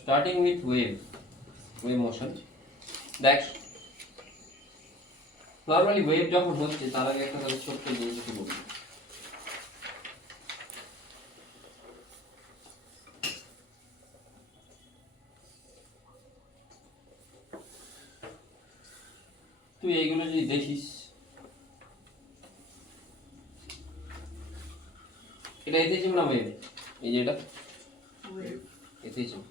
Starting with wave motion. দেখ normally wave যখন হচ্ছে তার আগে একটা তাহলে ছোট্ট জিনিস কি বলি। তুই এইগুলো যদি দেখিস, এটা এথিজম না ওয়েভ? এই যে এটা এথিজম,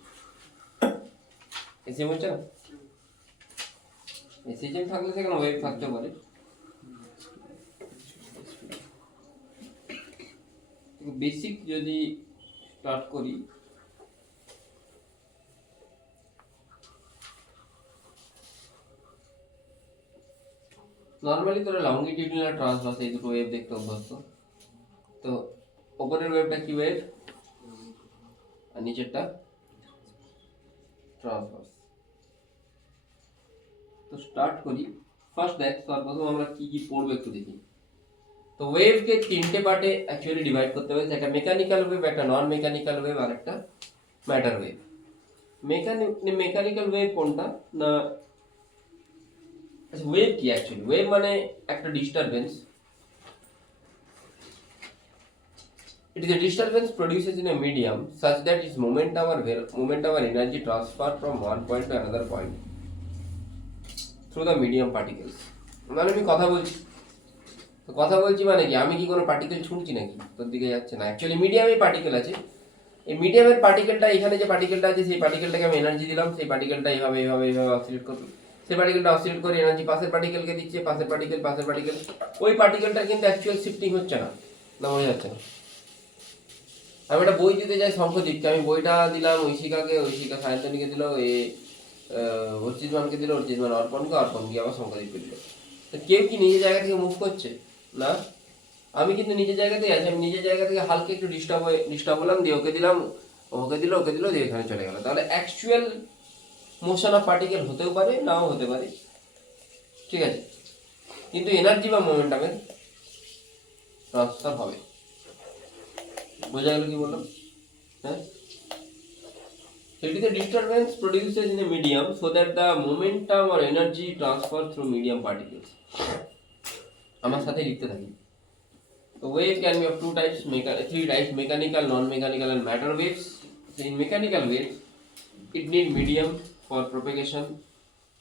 এথিজম হচ্ছে না? এথিজম থাকলে সেখানে ওয়েভ থাকতে পারে। বেসিক যদি স্টার্ট করি, নর্মালি তোরা লংগিটিউডিনাল ট্রান্সভার্স এই দুটো ওয়েভ দেখতে অভ্যস্ত। তো উপরের ওয়েভটা কি ওয়েভ আর নিচেরটা ট্রান্সভার্স। তো স্টার্ট করি। ফার্স্ট দেখ সর্বপ্রথম আমরা কি কি পড়বো একটু দেখি। তো ওয়েভকে তিনটে পার্টে অ্যাকচুয়ালি ডিভাইড করতে হবে, একটা মেকানিক্যাল ওয়েভ, একটা নন মেকানিক্যাল ওয়েভ আর একটা ম্যাটার ওয়েভ। মেকানিক্যাল ওয়েভ কোনটা না, আচ্ছা ওয়েভ কি অ্যাকচুয়ালি? ওয়েভ মানে একটা disturbance. It is a disturbance produced in a medium such that its momentum or energy transfer from one point to another point through the medium particles. মানে আমি কথা বলছি, তো কথা বলছি মানে কি আমি কি কোনো পার্টিকেল ছুঁড়ছি নাকি তোর দিকে যাচ্ছে না? অ্যাকচুয়ালি মিডিয়ামে পার্টিকেল আছে। এই মিডিয়ামের পার্টিকেলটা, এখানে যে পার্টিকেলটা আছে সেই পার্টিকেলটাকে আমি এনার্জি দিলাম, সেই পার্টিকেলটা এইভাবে এইভাবে এইভাবে অসিলেট করবে, সেই পার্টিকেলটা অসিলেট করে এনার্জি পাশের পার্টিকেলকে দিচ্ছে, পাশের পার্টিকেল। ওই পার্টিকেলটা কিন্তু অ্যাকচুয়াল শিফটিং হচ্ছে না, না বোঝা যাচ্ছে না? আমি একটা বই দিতে যাই শঙ্খদীপকে, আমি বইটা দিলাম ঐশিকা সায়ন্তনীকে দিল, অর্চিতমানকে দিল, অর্চিতমান অর্পণকে আবার শঙ্খদীপকে দিল। তো কেউ কি নিজের জায়গা থেকে মুভ করছে না? আমি কিন্তু নিজের জায়গাতেই আছি। আমি নিজের জায়গা থেকে হালকা একটু ডিস্টার্ব হলাম, দিয়ে ওকে দিলাম, ওকে দিল দিয়ে এখানে চলে গেল। তাহলে অ্যাকচুয়াল মোশন অফ পার্টিকেল হতেও পারে, নাও হতে পারে, ঠিক আছে, কিন্তু এনার্জি বা মোমেন্টামের ট্রান্সফার হবে। বোঝা গেল কি বললাম? হ্যাঁ, it is a disturbance produced in a medium so that the momentum or energy transfer through medium particles. আমার সাথে লিখতে থাকি। তো wave can be of three types: mechanical, non-mechanical and matter waves. So in mechanical waves it need medium for propagation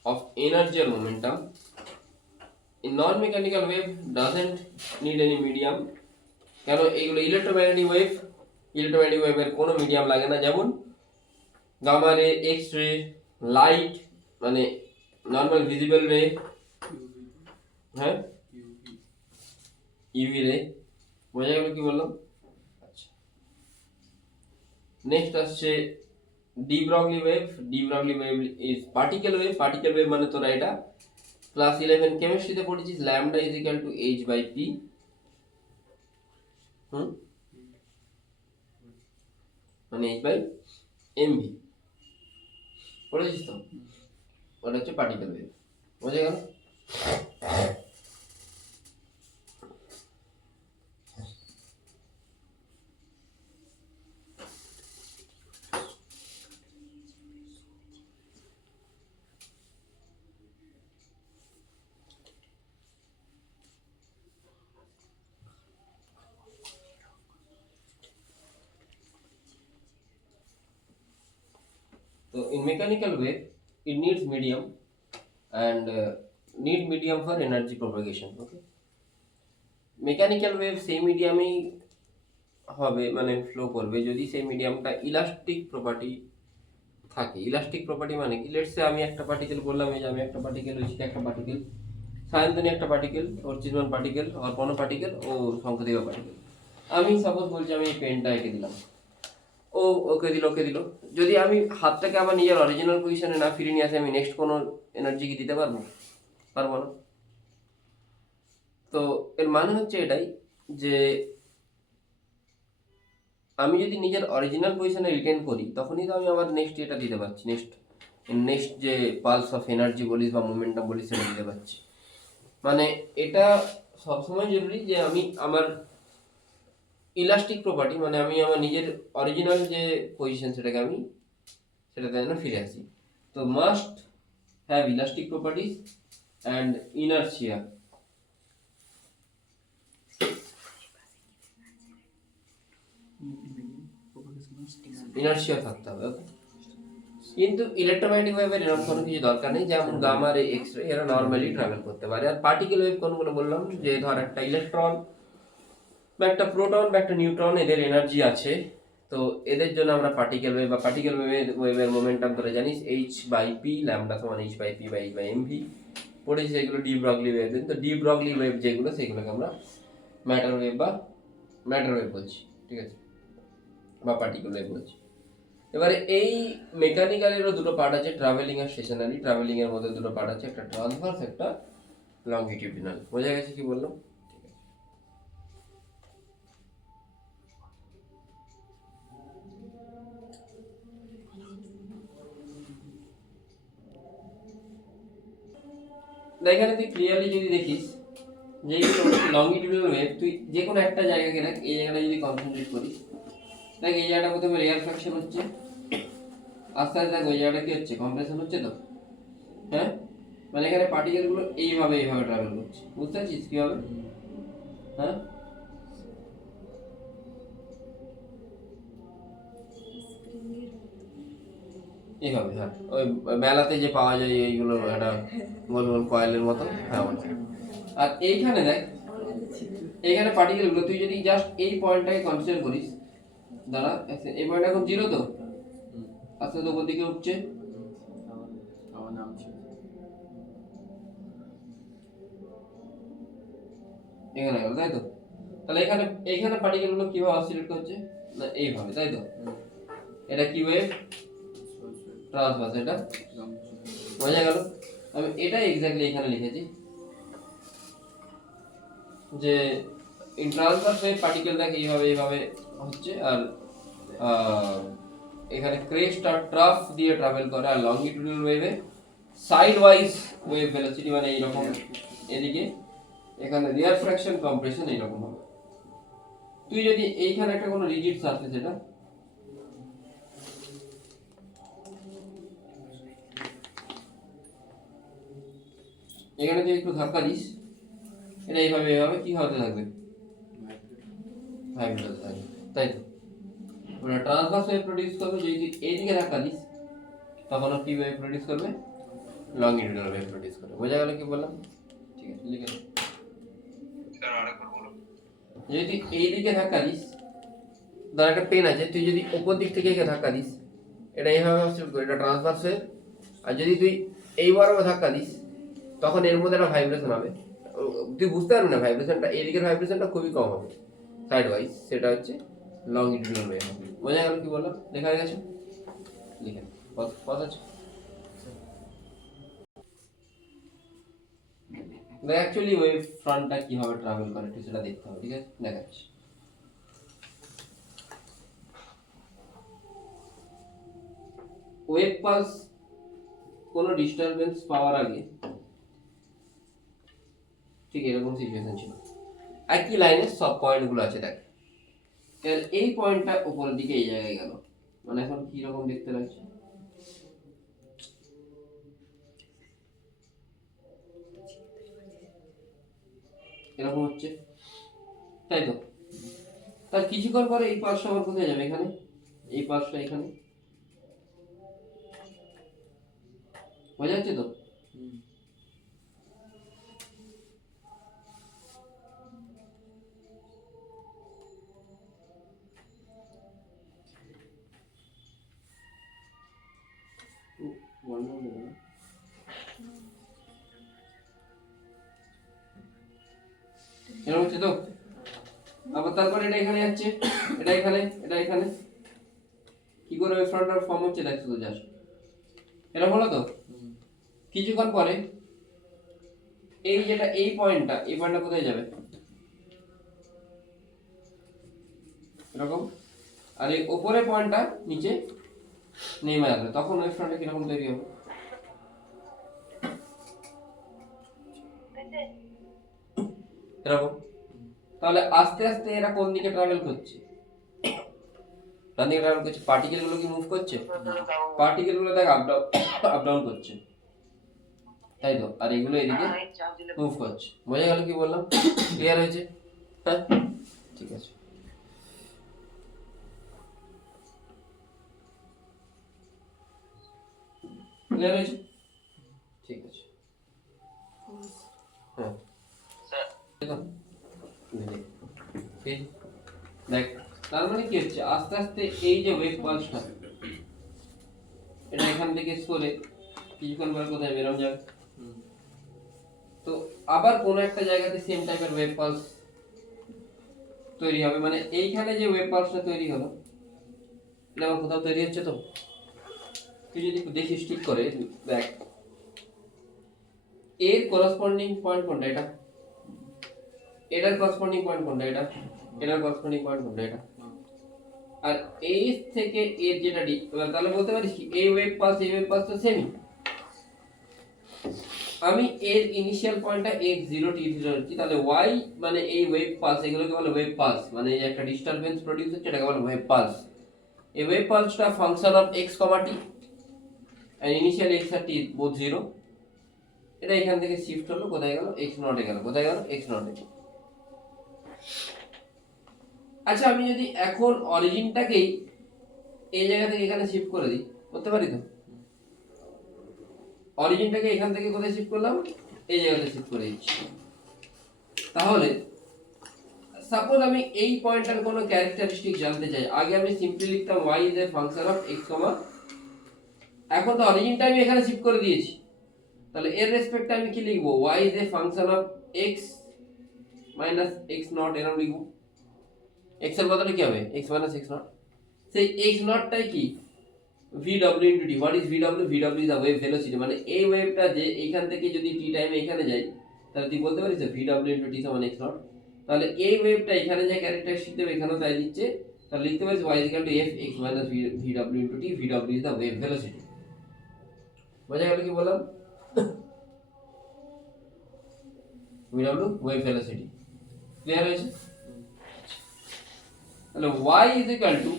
of energy or momentum. In non-mechanical wave doesn't need any medium. কেন? এইগুলো electromagnetic ওয়েভের কোনো medium লাগে না। যেমন gamma রে, X ray, light মানে normal visible রে, হ্যাঁ ইউভি রে। বোঝা গেল কি বললাম? আচ্ছা, নেক্সট আসছে de Broglie wave is particle wave মানে তোরা এটা ক্লাস 11 কেমিস্ট্রিতে পড়েছিস, lambda is equal to h by p. মানে এইচ বাই এমভি পড়েছিস তো? ওটা হচ্ছে পার্টিকেল ওয়েভ। বোঝা গেল? So in mechanical wave it needs medium and need medium for energy propagation. Okay, mechanical wave সেই মিডিয়ামেই হবে মানে ফ্লো করবে যদি সেই মিডিয়ামটা ইলাস্টিক প্রপার্টি থাকে। ইলাস্টিক প্রপার্টি মানে কি? লেটস সে আমি একটা পার্টিকেল বললাম, এই যে আমি একটা পার্টিকেল, ঐশিকা একটা পার্টিকেল, সায়ন্তনী একটা পার্টিকেল, অর্চিতমান পার্টিকেল, অর্পণ পার্টিকেল ও শঙ্খদেব পার্টিকেল। আমি সাপোজ বলছি আমি এই পেনটা এঁকে দিলাম, ও ওকে দিল। যদি আমি হাতটাকে আমার নিজের অরিজিনাল পজিশনে না ফিরিয়ে নিয়ে আসে, আমি নেক্সট কোনো এনার্জি কি দিতে পারবো না। তো এর মানে হচ্ছে এটাই যে আমি যদি নিজের অরিজিনাল পজিশনে রিটেন করি তখনই তো আমি আমার নেক্সট এটা দিতে পারছি, নেক্সট যে পালস অফ এনার্জি বলিস বা মোমেন্টাম বলিস সেটা দিতে পারছি। মানে এটা সবসময় জরুরি যে আমি আমার ইলাস্টিক প্রপার্টি, মানে আমি আমার নিজের অরিজিনাল যে পজিশন সেটাকে আমি সেটাতে যেন ফিরে আসি। তো must have elastic properties and inertia. Inertia থাকতে হবে, ওকে। কিন্তু ইলেকট্রোম্যাগনেটিক ওয়েভের এরকম কোনো কিছু দরকার নেই, যেমন গামা রে, এক্স রে, এরা নর্মালি ট্রাভেল করতে পারে। আর পার্টিকেল ওয়েভ কোনগুলো বললাম, যে ধর একটা ইলেকট্রন বা একটা প্রোটন বা একটা নিউট্রন, এদের এনার্জি আছে, তো এদের জন্য আমরা পার্টিকেল ওয়েভ বা পার্টিকেল ওয়েভের মোমেন্টাম ধরে জানিস এইচ বাই পি, ল্যামডা সমান h by p by by mv পড়েছি, সেগুলো ডি ব্রগলি ওয়েভ। তো ডি ব্রগলি ওয়েভ যেগুলো, সেগুলোকে আমরা ম্যাটার ওয়েভ বা ম্যাটার ওয়েভ বলছি, ঠিক আছে, বা পার্টিকেল ওয়েভ বলছি। এবারে এই মেকানিক্যালেরও দুটো পার্ট আছে, ট্রাভেলিং আর স্টেশনারি। ট্রাভেলিং এর মধ্যে দুটো পার্ট আছে, একটা ট্রান্সভার্স, একটা লংগিটিউডিনাল। বোঝা গেছে কি বললাম? এখানে তুই ক্লিয়ারলি যদি দেখিস যে লংগিটিউডিনাল ওয়েভ, তুই যে কোনো একটা জায়গাকে দেখ, এই জায়গাটা যদি কনসেন্ট্রেট করিস, দেখ এই জায়গাটা প্রথমে রেয়ার ফ্র্যাকশন হচ্ছে, আস্তে আস্তে দেখ ওই জায়গাটা কি হচ্ছে, কম্প্রেশন হচ্ছে। তো হ্যাঁ, মানে এখানে পার্টিকেল গুলো এইভাবে এইভাবে ট্রাভেল করছে, বুঝতে পারছিস কিভাবে? হ্যাঁ, এইভাবে। হ্যাঁ, ওই মেলাতে যে পাওয়া যায় এইগুলো, একটা গোল গোল কয়েলের মতো। হ্যাঁ, আর এইখানে দেখ, এইখানে পার্টিকেল গুলো তুই যদি জাস্ট এই পয়েন্টটাকে কনসিডার করিস, দাঁড়া, এই পয়েন্ট এখন জিরো, তো আস্তে আস্তে উপর দিকে উঠছে, এখানে গেল, তাই তো? তাহলে এখানে এইখানে পার্টিকেল গুলো কিভাবে অসিলেট করছে, না এইভাবে, তাই তো? এটা কি ওয়েভ? ট্রান্সভার্স। এটা বোঝা গেল? আমি এটা এক্স্যাক্টলি এখানে লিখেছি যে ইন ট্রান্সভার্স ওয়েভ পার্টিকেল দেখ এইভাবে এইভাবে হচ্ছে, আর এখানে ক্রেস্ট আর ট্রাফ দিয়ে ট্রাভেল করে। আর লংগিটিউডিনাল ওয়েভে সাইড ওয়াইজ ওয়েভ ভেলোসিটি, মানে এইরকম এদিকে, এখানে রিয়ার ফ্র্যাকশন, কম্প্রেশন এইরকম হবে। তুই যদি এইখানে একটা কোনো রিজিড সারফেস, এটা এখানে যদি একটু ধাক্কা দিস, এটা এইভাবে এইভাবে কি হতে থাকবে, ভাইব্রেট হতে থাকবে, তাই তো? ওটা ট্রান্সভার্স ওয়েভ প্রডিউস করবে। যদি তুই এইদিকে ধাক্কা দিস, তখন কি ওয়েভ প্রডিউস করবে, লংগিটিউডিনাল ওয়েভ প্রডিউস করবে। বোঝা গেল কি বললাম? ঠিক আছে, লিখে নে। যদি তুই এইদিকে ধাক্কা দিস, ধর একটা পেন আছে, তুই যদি উপর দিক থেকে একে ধাক্কা দিস, এটা এইভাবে অবস্ট্রাক্ট করে, এটা ট্রান্সভার্স ওয়েভ। আর যদি তুই এইবারও ধাক্কা দিস, তখন এর মধ্যে একটা ভাইব্রেশন হবে। তুই বুঝতে পারবি না ভাইব্রেশনটা, এদিকের ভাইব্রেশনটা খুবই কম হবে সাইড ওয়াইজ, সেটা হচ্ছে লংগিটিউডিনাল ওয়েভ হবে। বোঝা গেল কি বললাম? লেখা হয়ে গেছে, লিখে পথ আছে। অ্যাকচুয়ালি ওয়েভ ফ্রন্টটা কিভাবে ট্রাভেল করে একটু সেটা দেখতে হবে, ঠিক আছে? দেখাচ্ছি। ওয়েভ পালস কোনো ডিস্টারবেন্স পাওয়ার আগে ঠিক এরকম সিচুয়েশন ছিল, একই লাইনে সব পয়েন্টগুলো আছে। দেখ এই পয়েন্টটা উপরের দিকে এই জায়গায় গেল, মানে এখন কি রকম দেখতে লাগছে, এরকম হচ্ছে, তাই তো? তার কিছুক্ষণ পরে এই পাশটা আবার কোথায় যাবে, এখানে, এই পাশটা এখানে, বোঝা যাচ্ছে তো? এরকম হচ্ছে তো? আবার তারপর এটা এখানে যাচ্ছে, এটা এখানে, এটা এখানে, কি করে ওই ফ্রন্টটা ফর্ম হচ্ছে দেখছো তো জাস্ট, এরকম হলো তো? কিছুক্ষণ পরে এই যেটা এই পয়েন্টটা কোথায় যাবে, এরকম, আর এই উপরের পয়েন্টটা নিচে নেমে আসবে, তখন ওই ফ্রন্টটা কিরকম তৈরি হবে, এরকম। তাহলে আস্তে আস্তে এরা কোন দিকে ট্রাভেল করছে? ডান দিকে ট্রাভেল করছে। পার্টিকেল গুলো কি মুভ করছে? পার্টিকেল গুলো দেখ আপ ডাউন করছে, তাই তো, আর এগুলো এদিকে মুভ করছে। বোঝা গেল কি বললাম? ক্লিয়ার হয়েছে? হ্যাঁ, ঠিক আছে। ক্লিয়ার হয়েছে? ঠিক আছে। হ্যাঁ দেখ, তার মানে কি হচ্ছে, আস্তে আস্তে এই যে ওয়েভ পালসটা, এটা এখান থেকে সরে কিছুক্ষণ পর কোথায় বেরোম যাবে, তো আবার কোন একটা জায়গাতে সেম টাইপের ওয়েভ পালস তৈরি হবে। মানে এইখানে যে ওয়েভ পালসটা তৈরি হলো, এটা আবার কোথাও তৈরি হচ্ছে। তো তুই যদি একটু দেখিস ঠিক করে, দেখ এর করসপন্ডিং পয়েন্ট কোনটা? এটা। এটার করসপন্ডিং পয়েন্ট কোনটা? এটা। এটার করসপন্ডিং পয়েন্ট কোনটা? এটা। আর এই থেকে এর যেটা ডি, তাহলে বলতে পারিস কি এই ওয়েভ পাস তো সেমই। আমি এর ইনিশিয়াল পয়েন্টটা x0 t0 হচ্ছে, তাহলে y মানে এই ওয়েভ পাস, এগুলোকে বলে ওয়েভ পাস, মানে এই একটা ডিস্টারবেন্স প্রোডিউস হচ্ছে, এটাকে বলে ওয়েভ পাস। এই ওয়েভ পালসটা function of x, t and initial x আর t both 0। এটা এখান থেকে শিফট হলো, কোথায় গেল? x0 এ গেল। কোথায় গেল? x0 এ। আচ্ছা, আমি যদি এখন অরিজিনটাকেই এই জায়গা থেকে এখানে শিফট করে দিই, করতে পারি তো? অরিজিনটাকে এখান থেকে কোথায় শিফট করলাম? এই জায়গাতে শিফট করে দিচ্ছি। তাহলে সাপোজ আমি এই পয়েন্টটার কোনো ক্যারেক্টারিস্টিক জানতে চাই, আগে আমি সিম্পলি লিখতাম y is a function of x, এখন তো অরিজিনটা আমি এখানে শিফট করে দিয়েছি, তাহলে এর রেসপেক্টে আমি কি লিখবো? y is a function of x minus x not, এরকম লিখবো। x এর বদলে কি হবে? x minus x not. সেই x নটটাই কি? vw into t। What is vw? vw is the wave velocity, মানে এই ওয়েভটা যে এইখান থেকে যদি t টাইমে এখানে যায়, তাহলে তুই বলতে পারিস vw into t সমান x নট। তাহলে এই ওয়েভটা এখানে যে ক্যারেক্টারিস্টিক দেবে এখানেও তাই দিচ্ছে, তাহলে লিখতে পারিস y equal to f x minus vw into t। vw is the wave velocity. বোঝা গেল কি বললাম? vw wave velocity. ক্লিয়ার হয়েছে? তাহলে y is equal two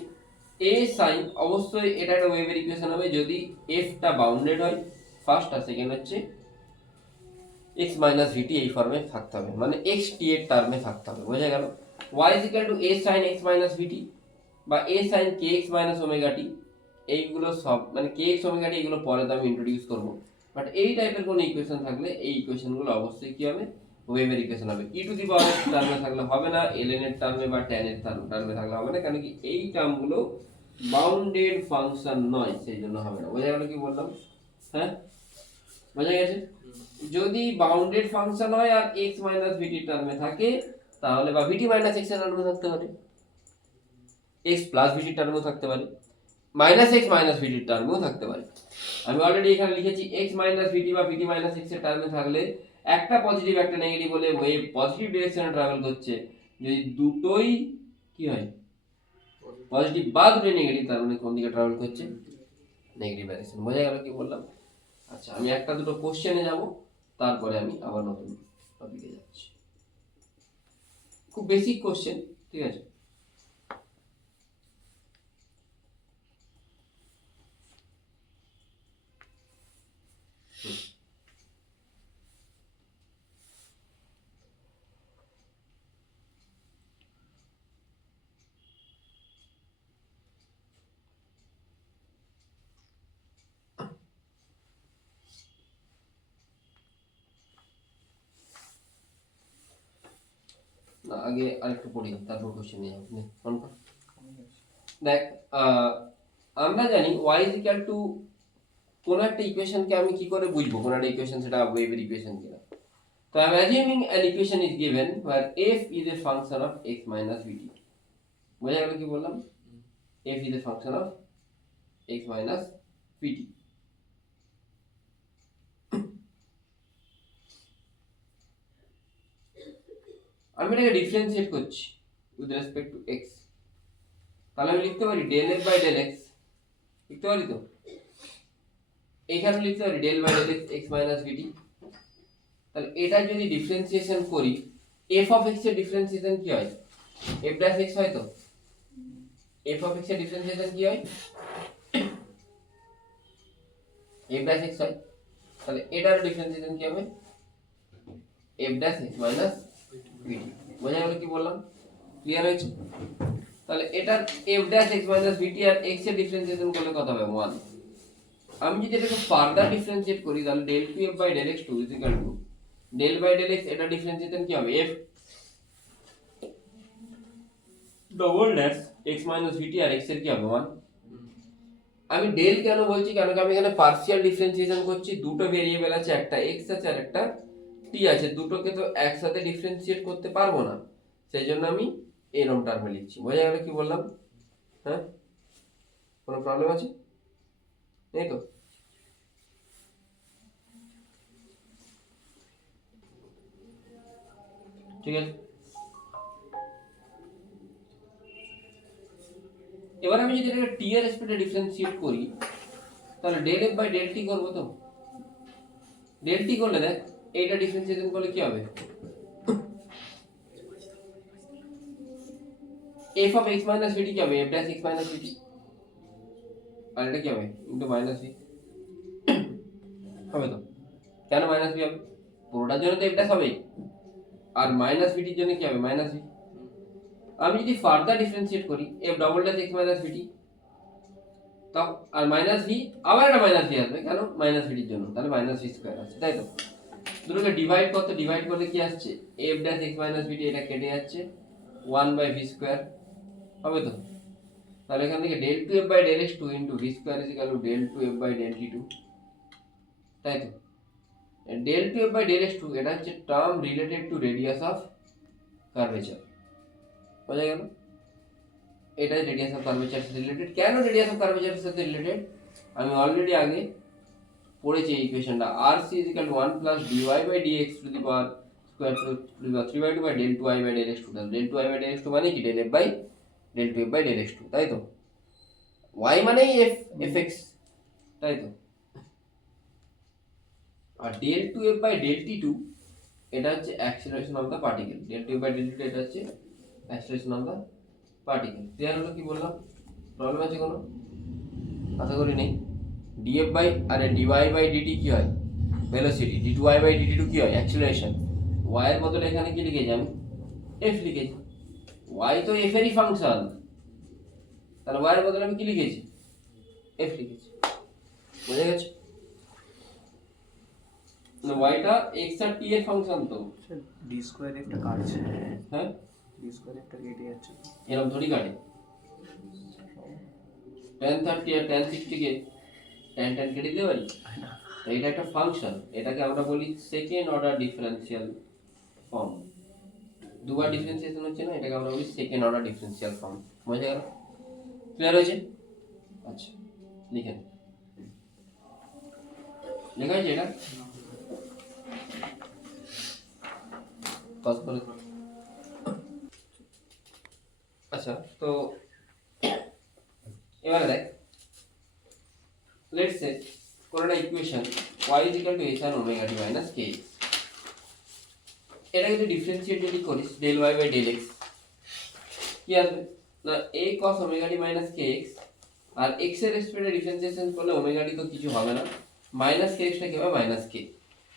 a sin, অবশ্যই এটা একটা ওয়েভের ইকুয়েশন হবে যদি f টা বাউন্ডেড হয়, ফার্স্ট, আর সেকেন্ড হচ্ছে x মাইনাস vt এই ফর্মে থাকতে হবে, মানে x t এর টার্মে থাকতে হবে। বোঝা গেল? y is equal to a sin x minus vt বা a sin kx minus omega t, এইগুলো সব মানে kx omega t এগুলো পরে তো আমি ইন্ট্রোডিউস করব, বাট এই টাইপের কোনো ইকুয়েশন থাকলে এই ইকুয়েশনগুলো অবশ্যই কি হবে? ওয়েভের ইকুয়েশন হবে। e টু দি পাওয়ার টার্মে থাকলে হবে না, ln এর টার্মে বা tan এর টার্মে থাকলে হবে না, কারণ কি এই টার্মগুলো বাউন্ডেড ফাংশন নয়, সেই জন্য হবে না। বোঝা গেল কি বললাম? হ্যাঁ, বোঝা গেছে? যদি বাউন্ডেড ফাংশন হয় আর x মাইনাস vt টার্মে থাকে, তাহলে বা vt মাইনাস x এর টার্মে থাকতে পারে, x প্লাস vt টার্মেও থাকতে পারে, মাইনাস x মাইনাস vt টার্মেও থাকতে পারে। আমি অলরেডি এখানে লিখেছি x মাইনাস vt বা vt মাইনাস x এর টার্মে থাকলে একটা পজিটিভ একটা নেগেটিভ বলে ওয়েভ পজিটিভ ডিরেকশনে ট্রাভেল করছে। যদি দুটোই কি হয়? পজিটিভ বা দুটোই নেগেটিভ, তার মানে কোন দিকে ট্রাভেল করছে? Negative direction. বোঝা গেল কি বললাম? আচ্ছা, আমি একটা দুটো কোশ্চেনে যাব, তারপরে আমি আবার নতুন টপিকে যাচ্ছি। খুব বেসিক কোশ্চেন, ঠিক আছে? না, আগে আরেকটু পড়ি, তারপর কোশ্চেন নিয়ে যাবো। অন কর। দেখ, আমরা জানি y is equal to কোন একটা ইকুয়েশনকে আমি কি করে বুঝবো কোন একটা ইকুয়েশন সেটা ওয়েভের ইকুয়েশন কিনা? তো I am assuming an equation is given where f is a function of x minus vt। বোঝা গেল কি বললাম? f is a function of x minus vt। আমি এটাকে ডিফারেন্সিয়েট করছি উইথ রেসপেক্ট টু x, তাহলে আমি লিখতে পারি del f by del x, লিখতে পারি তো? এইখানে লিখতে পারি del by del x x minus vt। তাহলে এটা যদি ডিফারেন্সিয়েশন করি, এফ অফ এক্স এর ডিফারেন্সিয়েশন কি হয়? এফ ড্যাশ এক্স হয় তো, এফ অফ এক্স এর ডিফারেন্সিয়েশন কি হয়? এফ ড্যাশ এক্স হয়। তাহলে এটার ডিফারেন্সিয়েশন কি হবে? এফ ড্যাশ এক্স মাইনাস ভিটি। বোঝা গেল কি বললাম? ক্লিয়ার হয়েছে? তাহলে এটার F dash x minus vt আর এক্স এর ডিফারেন্সিয়েশন করলে কত হবে? 1। আমি যদি এটাকে ফার্দার ডিফারেন্সিয়েট করি তাহলে del two f by del x two is equal to del by del x, এটা ডিফারেন্সিয়েশন কি হবে? F double dash x minus vt আর এক্স এর কি হবে? 1। আমি ডেল কেন বলছি, কারণ আমি এখানে পার্সিয়াল ডিফারেন্সিয়েশন করছি, দুটো ভেরিয়েবল আছে, একটা এক্স আছে আর একটা টি আছে, দুটোকে তো একসাথে ডিফারেন্সিয়েট করতে পারবো না, সেই জন্য আমি এরকম টার্মে লিখছি। বোঝা গেল কি বললাম? হ্যাঁ, কোনো প্রবলেম আছে? নেই তো? ঠিক আছে, এবার আমি যদি এটাকে টি এর রেসপেক্টে ডিফারেন্সিয়েট করি তাহলে del f by del t করবো তো। ডেল টি করলে দেখ এইটা ডিফারেন্সিয়েশন করলে কি হবে? এফ অফ এক্স মাইনাস ভিটি কি হবে? F dash x minus vt, আর এটা কি হবে? ইনটু মাইনাস ভি হবে তো। কেন মাইনাস ভি হবে? পুরোটার জন্য তো এফ ড্যাশ হবে, আর মাইনাস ভিটির জন্য কি হবে? Minus v. আমি যদি ফার্দার ডিফারেন্সিয়েট করি f double dash x minus vt, তাও আর মাইনাস ভি, আবার একটা মাইনাস ভি আসবে, কেন? মাইনাস ভিটির জন্য, তাহলে মাইনাস ভি স্কয়ার আছে, তাই তো? দুটোকে ডিভাইড করতে, ডিভাইড করলে কি আসছে? এফ ড্যাশ এক্স মাইনাস ভিটি, এটা কেটে যাচ্ছে 1 বাই ভি স্কয়ার হবে তো। তাহলে এখান থেকে del two f by del x two into v square is equal to del two f by del t two, তাই তো? Del two f by del x two এটা হচ্ছে term related to radius of curvature. বোঝা গেল? এটা radius of curvature সাথে related. কেন radius of কার্ভেচারের সাথে রিলেটেড? আমি অলরেডি আগে পড়েছি এই ইকুয়েশনটা, আর c is equal to 1 plus dy by dx to the power square to the power 3/2 by del two y by del x two. Del two y by del x two মানে কি? Del f by del two f by del x two, তাই তো? Y মানেই f, f x, তাই তো? আর del two f by del t two এটা হচ্ছে acceleration of the particle. Del two f by del t two এটা হচ্ছে acceleration of the particle. Clear হলো কি বললাম? প্রবলেম আছে কোনো? আশা করি নেই। df বাই আরে dy বাই dt কি হয়? ভেলোসিটি। dy বাই dt2 কি হয়? অ্যাক্সিলারেশন। y এর বদলে এখানে কি লিখেছি আমি? f লিখেছি। y তো f এরই ফাংশন, তাহলে y এর বদলে আমি কি লিখেছি? f লিখেছি। বুঝে গেছে? না, y টা x আর t এর ফাংশন তো। ডি স্কয়ার একটা কাটছে, হ্যাঁ, ডি স্কয়ার একটা কেটে যাচ্ছে। এরকম ধরি কাটে। tan 30 আর tan 60 কে tan tan কেটে দিতে পারি? তো এটা একটা ফাংশন, এটাকে আমরা বলি সেকেন্ড অর্ডার ডিফারেন্সিয়াল ফর্ম। দুবার ডিফারেন্সিয়েশন হচ্ছে না, এটাকে আমরা বলি সেকেন্ড অর্ডার ডিফারেন্সিয়াল ফর্ম। বুঝে গেল? ক্লিয়ার হয়েছে? আচ্ছা, লিখেন। লেখা হয়েছে এটা? পজ করে। আচ্ছা, তো এবারে দেখ, লেটস সে কোন একটা equation y is equal to h and omega t minus kx, এটা যদি ডিফারেন্সিয়েট যদি করিস del y by del x কি আসবে? না a cos omega t minus kx, R x এর রেসপেক্টে ডিফারেন্সিয়েশন করলে ওমেগা t তো কিছু হবে না, মাইনাস kx টা কি হবে? Minus k।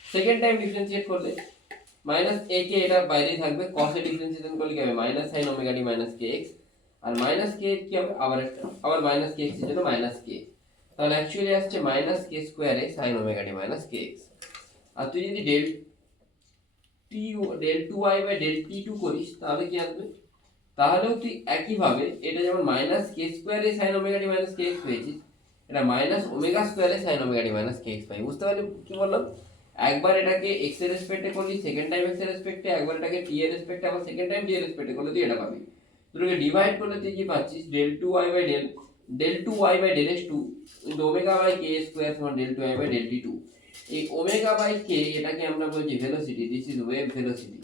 Second time differentiate করলে মাইনাস a কে এটা বাইরেই থাকবে, cos এর ডিফারেন্সিয়েশন করলে কি হবে? Minus sin omega t minus kx, আর মাইনাস k কি হবে? আবার মাইনাস kx এর জন্য মাইনাস k, তাহলে অ্যাকচুয়ালি আসছে minus k square a sine omega t minus k x. আর তুই যদি del two y by del t two করিস তাহলে কি আসবে? তাহলেও তুই একইভাবে এটা যেমন minus k square a sine omega t minus k x পেয়েছিস, এটা minus omega square a sine omega t minus k x পাই। বুঝতে পারলি কি বললাম? একবার এটাকে এক্স এর রেসপেক্টে করলি, সেকেন্ড টাইম এক্স এর রেসপেক্টে, একবার এটাকে টি এর রেসপেক্টে, আবার সেকেন্ড টাইম টি এর রেসপেক্টে করলে তুই এটা পাবি। দুটোকে ডিভাইড করলে তুই কি পাচ্ছিস? Del two y by del two y by del x two into omega by k square সমান del two y by del t two. এই ওমেগা বাই কে এটাকে আমরা বলছি velocity, this is wave velocity,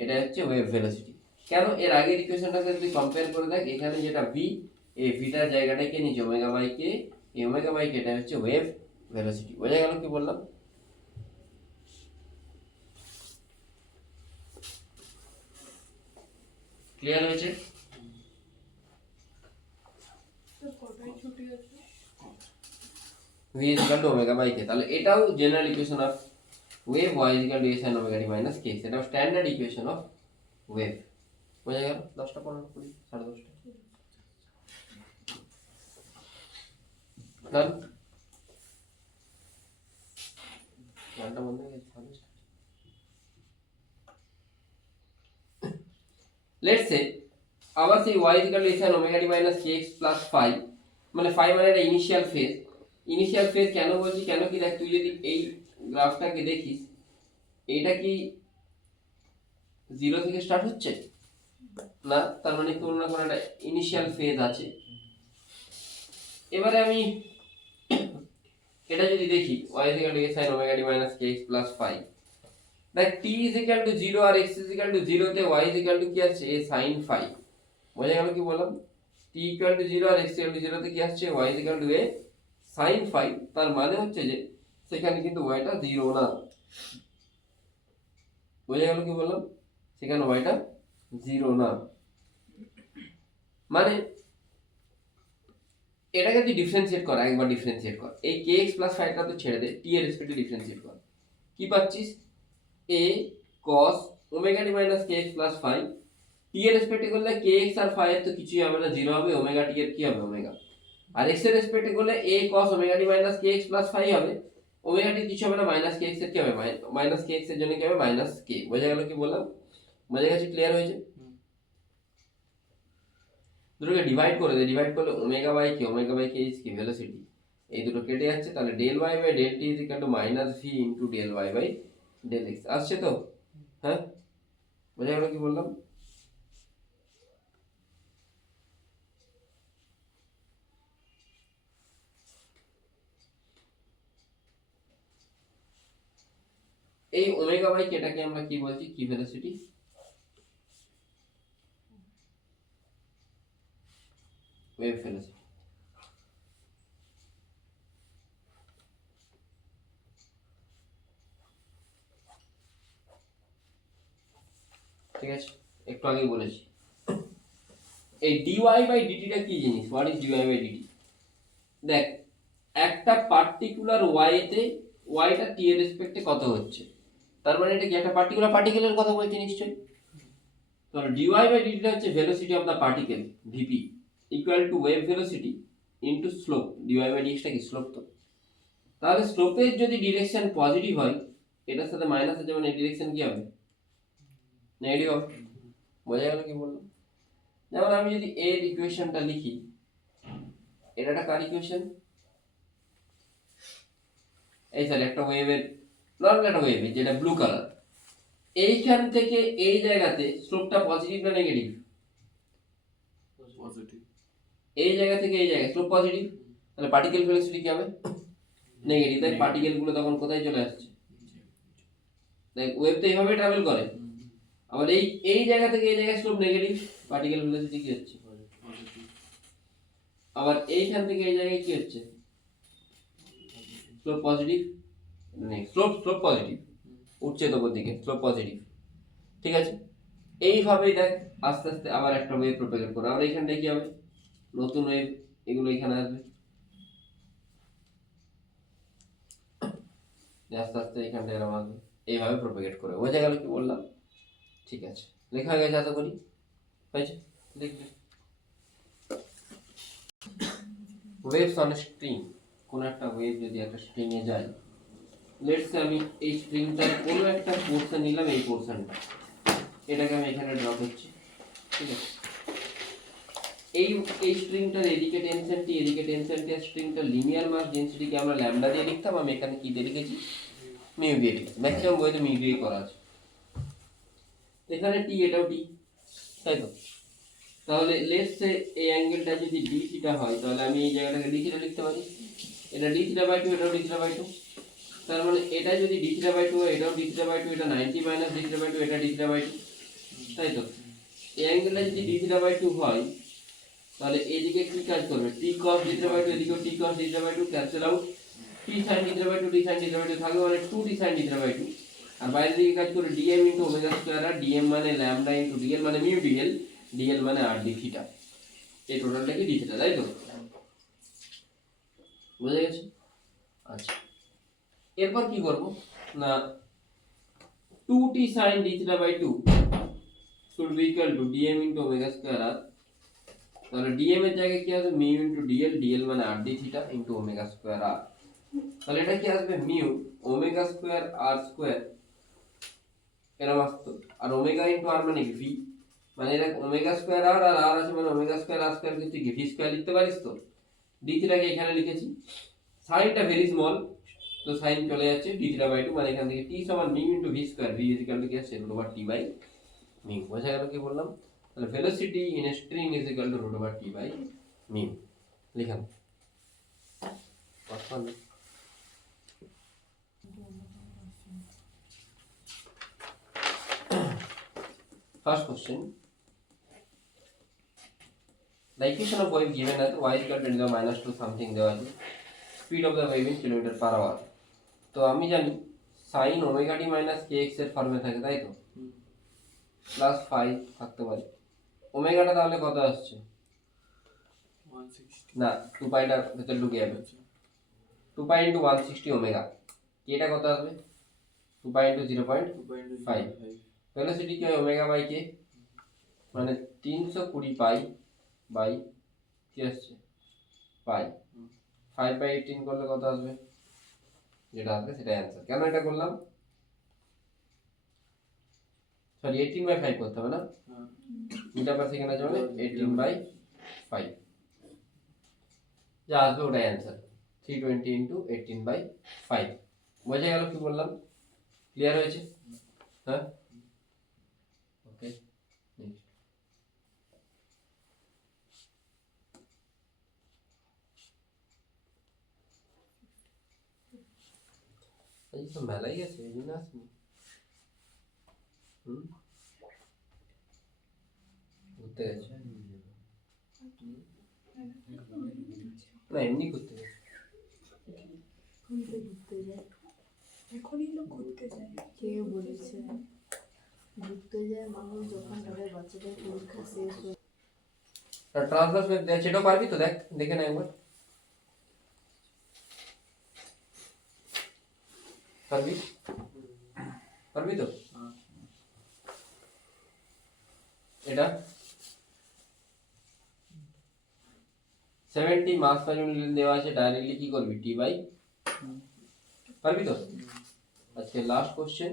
এটা হচ্ছে wave velocity. কেন? এর আগের ইকুয়েশনটাকে যদি কম্পেয়ার করে দেখ, এখানে যেটা ভি, এই ভিটার জায়গাটায় কে নিচে ওমেগা বাই কে, এই ওমেগা বাই কে এটা হচ্ছে ওয়েভ ভেলোসিটি। বোঝা গেল কি বললাম? ক্লিয়ার হয়েছে? v is equal to omega by k, তাহলে এটাও general equation of wave y is equal to a sin omega t minus k, এটাও স্ট্যান্ডার্ড ইকুয়েশন অফ ওয়েভ। বোঝা গেল? 10টা 15 20 10:30 ডান। গানটা বন্ধ হয়ে গেছে। লেটস সে আবার সেই y is equal to a sin omega t minus kx plus phi, মানে phi মানে এটা ইনিশিয়াল ফেজ। ইনিশিয়াল ফেজ কেন বলছি, কেন কি দেখ, তুই যদি এই গ্রাফটাকে দেখিস, এটা কি 0 থেকে স্টার্ট হচ্ছে না, তার মানে কোন না কোন একটা ইনিশিয়াল ফেজ আছে। এবারে আমি এটা যদি দেখি y is equal to a sin omega t minus kx plus phi, দেখ t is equal to 0 R x is equal to 0 তে y is equal to কি আসছে, a sin phi। বোঝা গেল কি বললাম? t equal to 0 R x equal to 0 তে কি আসছে, y is equal to a sin phi, তার মানে হচ্ছে যে সেখানে কিন্তু y টা 0 না। বোঝা গেল কি বললাম? সেখানে y টা 0 না, মানে এটাকে তুই ডিফারেন্সিয়েট কর, একবার ডিফারেন্সিয়েট কর, এই kx plus phi টা তো ছেড়ে দে, t এর রেসপেক্টে ডিফারেন্সিয়েট কর, কি পাচ্ছিস, a cos omega t minus kx plus phi, t এর রেসপেক্টে করলে kx আর phi এর তো কিছুই হবে না, 0 হবে, omega t এর কি হবে, omega। আর x এর রেসপেক্টে করলে a cos omega t minus kx plus phi হবে, omega t কিছু হবে না, মাইনাস kx এর কি হবে, মাইনাস kx এর জন্য কি হবে, মাইনাস k। বোঝা গেল কি বললাম? বোঝা গেছে? ক্লিয়ার হয়েছে? দুটোকে ডিভাইড করে দে, ডিভাইড করলে ওমেগা বাই কে ইজ কি, ভেলোসিটি, এই দুটো কেটে যাচ্ছে, তাহলে del y by del t is equal to minus v into del y by del x আসছে তো? হ্যাঁ, বোঝা গেল কি বললাম? এই ওমেগা বাই কেটাকে আমরা কি বলছি, কি ভেলোসিটি, ওয়েভ ভেলোসিটি। ঠিক আছে, একটু আগেই বলেছি। এই dy বাই dt টা কি জিনিস, what is dy by dt? দেখ, একটা পার্টিকুলার y তে y টা t এর রেসপেক্টে কত হচ্ছে, তার মানে এটা কি একটা পার্টিকুলার পার্টিকেলের কথা বলছি নিশ্চয়ই। তাহলে dy বাই dt টা হচ্ছে velocity of the particle vp equal to wave velocity into slope, dy by dx টা কি স্লোপ তো। তাহলে স্লোপের যদি ডিরেকশন পজিটিভ হয়, এটার সাথে মাইনাস আছে, মানে ডিরেকশন কি হবে, নেগেটিভ হবে। বোঝা গেল কি বললাম? যেমন আমি যদি এর ইকুয়েশনটা লিখি, এটা একটা কার ইকুয়েশন, এই স্যার একটা ওয়েভের, নর্মাল একটা ওয়েভের যেটা ব্লু কালার, এইখান থেকে এই জায়গাতে স্লোপটা পজিটিভ না নেগেটিভ, পজিটিভ। এই জায়গা থেকে এই জায়গায় স্লোপ পজিটিভ, তাহলে পার্টিকেল ভেলোসিটি কি হবে, নেগেটিভ। তাই পার্টিকেল গুলো তখন কোথায় চলে আসছে, দেখ ওয়েভ তো এইভাবে ট্রাভেল করে, আবার এই এই জায়গা থেকে এই জায়গায় স্লোপ নেগেটিভ, পার্টিকেল ভেলোসিটি কি হচ্ছে, আবার এইখান থেকে এই জায়গায় কি হচ্ছে, slope positive, slope slope positive, উঠছে তো দিকে, স্লোপ পজিটিভ। ঠিক আছে, এইভাবেই দেখ আস্তে আস্তে আবার একটা ওয়েভ প্রোপাগেট করে, আবার এইখানটায় কি হবে, নতুন ওয়েভ, এগুলো এখানে আসবে, আস্তে আস্তে এইখানটা এরকম আসবে, এইভাবে প্রোপাগেট করে। বোঝা গেল কি বললাম? ঠিক আছে, লেখা হয়ে গেছে আশা করি, হয়েছে? দেখবি ওয়েভস অন স্ট্রিং, কোন একটা ওয়েভ যদি একটা স্ট্রিং এ যায়, লেটস সে আমি এই স্ট্রিংটার কোনো একটা পোরশন নিলাম, এই পোরশনটা, এটাকে আমি এখানে ড্র করছি। ঠিক আছে, এই এই স্ট্রিংটার এদিকে টেনশনটি, এদিকে টেনশনটি, আর স্ট্রিংটার লিনিয়ার মাস ডেনসিটিকে আমরা ল্যামডা দিয়ে লিখতাম, আমি এখানে কি দিয়ে লিখেছি, মিউ দিয়ে লিখেছি, ম্যাক্সিমাম বইতে মিউ দিয়ে করা আছে। এখানে টি, এটাও টি, তাই তো? তাহলে লেটস সে এই অ্যাঙ্গেলটা যদি ডি থিটা হয়, তাহলে আমি এই জায়গাটাকে ডি থিটা লিখতে পারি, এটা ডি থিটা বাই 2, এটাও ডি থিটা বাই 2, তার মানে এটা যদি ডি থিটা বাই 2 হয়, এটাও ডি থিটা বাই 2, এটা 90 মাইনাস ডি থিটা বাই 2, এটা ডি থিটা বাই 2, তাই তো? এই অ্যাঙ্গেলটা যদি ডি থিটা বাই 2 হয়, তাহলে এদিকে কি কাজ করবে, T cos d theta by 2, এদিকেও T cos d theta by 2 cancel out, T sin d theta by 2, T sin d theta by 2 থাকবে, মানে 2 T sin d theta by 2, আর বাইরের দিকে কাজ করে dm ইনটু ওমেগা স্কয়ার, আর dm মানে ল্যামডা ইনটু dl মানে মিউ dl, ডিএল মানে আর ডি থিটা, এই টোটালটা কি ডি থিটা, তাই তো? বুঝে গেছে? আচ্ছা, এরপর কি করব না 2t sin d theta by 2 should be equal to dm into omega square r, তাহলে dm এর জায়গায় কি আসবে mu into dl, dl মানে r d theta into omega square r, তাহলে এটা কি আসবে mu omega square r square এরকম আসতো, আর ওমেগা ইনটু আর মানে ভি, মানে এটা ওমেগা স্কয়ার আর আর আর আছে মানে ওমেগা স্কয়ার আর স্কয়ার কে তুই ভি স্কয়ার লিখতে পারিস তো, ডি থিটাকে এখানে লিখেছি, সাইনটা ভেরি স্মল তো সাইন চলে যাচ্ছে ডি থিটা বাই 2, মানে এখান থেকে টি সমান mu into v square, v is equal to কি আছে root over T by mu. বোঝা গেল কি বললাম? তাহলে velocity in a string is equal to root over T by mu লিখলাম। কথা না first question, the equation of wave given as y is equal to 10 to the minus 2 something দেওয়া আছে, speed of the wave in kilometer per hour, তো আমি জানি sin omega t minus k x এর ফর্মে থাকে তাই তো, প্লাস 5 থাকতে পারে, ওমেগাটা তাহলে কত আসছে 160 না 2 পাইটার ভেতর ঢুকে যাবে, 2 পাই ইনটু 160 ওমেগা, কেটা কত আসবে 2 পাই ইনটু 0.5, ভেলোসিটি কি হয় ওমেগা বাই কে, মানে 320 পাই বাই কি আসছে পাই, 5 বাই 18 করলে কত আসবে, যেটা আসবে সেটা অ্যান্সার। কেন এটা করলাম, সরি 18 বাই 5 করতে হবে না, মিটার পার সেকেন্ড আছে মানে 18 বাই 5, যা আসবে ওটাই অ্যান্সার, 320 ইনটু 18 বাই 5। বোঝা গেল কি বললাম? ক্লিয়ার হয়েছে? হ্যাঁ, ওকে নেক্সট। এই তো মেলাই আছে, এই জন্য আসনি। ঘুরতে গেছে না, এমনি ঘুরতে গেছে। ঘুরতে যায়, এখনই লোক ঘুরতে যায়, কে বলেছে? ঘুরতে যায় মানুষ যখন তাদের বাচ্চাদের পরীক্ষা শেষ হয়। ট্রান্সভার্স ওয়েভ দেয়া, সেটাও পারবি তো? দেখ, দেখে না একবার, পারবি? পারবি তো? এটা 70 মাস পার ইউনিট দেওয়া আছে, ডাইরেক্টলি কি করবি টি বাই, পারবি তো? আজকে লাস্ট কোশ্চেন,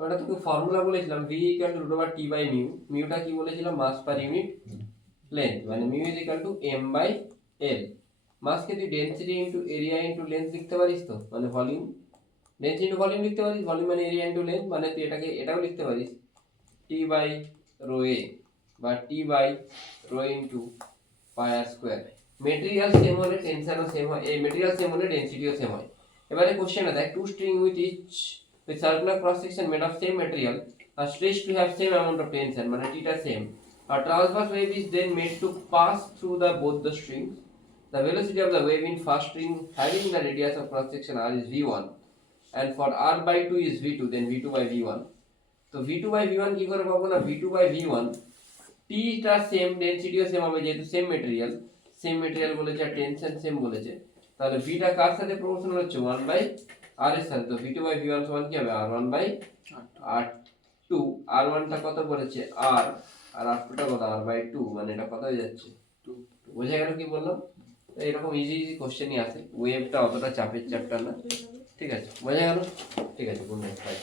ওটা তোকে ফর্মুলা বলেছিলাম v equal to root over T by mu, মিউটা কি বলেছিলাম মাস পার ইউনিট লেন্থ, মানে mu is equal to m by l, মাসকে তুই density into area into length লিখতে পারিস তো, মানে ভলিউম, ডেনসিটি ইনটু ভলিউম লিখতে পারিস, ভলিউম মানে এরিয়া ইনটু লেন্থ, মানে তুই এটাকে এটাও লিখতে পারিস টি বাই রো এ বা t by rho into pi r square. Material same হলে টেনশনও সেম হয়, এই মেটেরিয়াল সেম হলে ডেনসিটিও সেম হয়। এবারে কোশ্চেনটা দেখ, two string with each with circular cross section made of same material are stretched to have same amount of tension, মানে theta same, a transverse wave is then made to pass through the both the strings, the velocity of the wave in first string having the radius of cross section r is v1 and for r by 2 is v2, then v2 by v1, তো v2 by v1 কি করে পাবো না, v2 by v1 t টা same, ডেনসিটিও same হবে যেহেতু same material বলেছে আর tension same বলেছে, তাহলে v টা কার সাথে প্রপোর্শনাল হচ্ছে 1 বাই r এর সাথে, তো v2 by v1 সমান কি হবে r1 বাই r2, r1 টা কত বলেছে r আর r2 টা কত r বাই 2, মানে এটা কত হয়ে যাচ্ছে 2। বোঝা গেল কি বললাম? তো এরকম ইজি কোশ্চেনই আসে, ওয়েভটা অতটা চাপের চ্যাপ্টার না, ঠিক আছে? বোঝা গেল? ঠিক আছে, গুড নাইট, বাই।